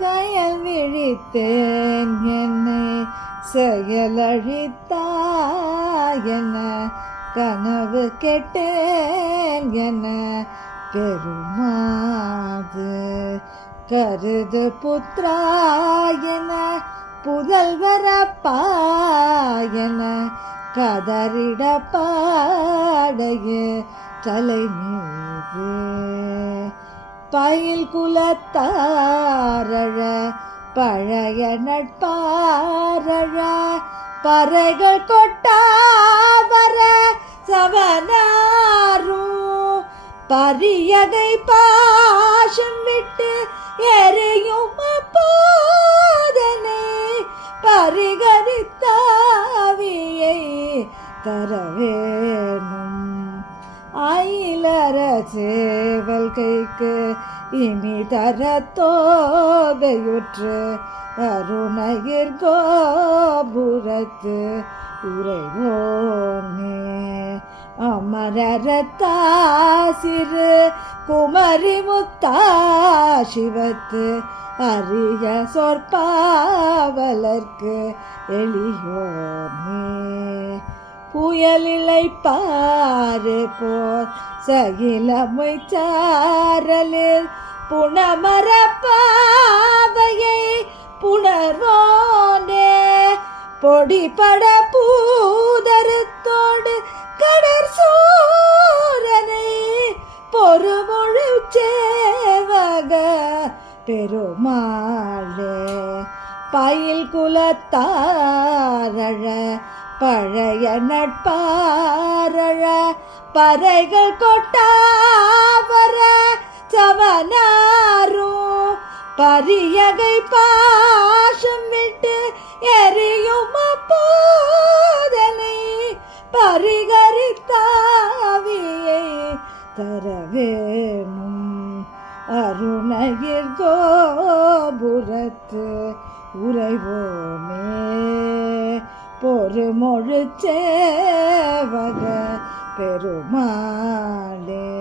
கயல் விழித்தேன் என்னை செயலழித்தாயென கனவு கெட்டேன் என பெருமாது கருது புத்திராயன புதல்வரப்பாயன கதறிட பாடைய தலை மீது பயில் குலத்தாரழ பழைய நட்பாரழ பறைகள் கொட்டாவர சவனாரும் பரியகை பாசம் விட்டு எரியும் போதனை பரிகரித்தாவியை தரவேணும் அயிலர சேவல் கைக்கு இனி தர தோகையுற்று அருணகிர் கோபுரத்து உறைவோனே அமரத்தாசிறு குமரி முத்தா சிவத்து அரிய சொற்பாவலர்க்கு எளியோனே புயலிலை பாரு போர் சகிலமை சாரலில் புனமர பாவையை புணர்வோனே பொடிபட பூதரத்தோடு கடற் சூரனை பொறுமொழு சேவக பெருமாளே பயில் குலத்தாரழ பழைய நட்பாரழ பறைகள் கொட்டாவர சவனாரும் பரியகை பாசம் விட்டு எரியும் போதனை பரிகரித்தாவியை தரவேணும் அருணகிர் கோபுரத்து உறைவோமே பொறுமொழு சேவக பெருமாளே.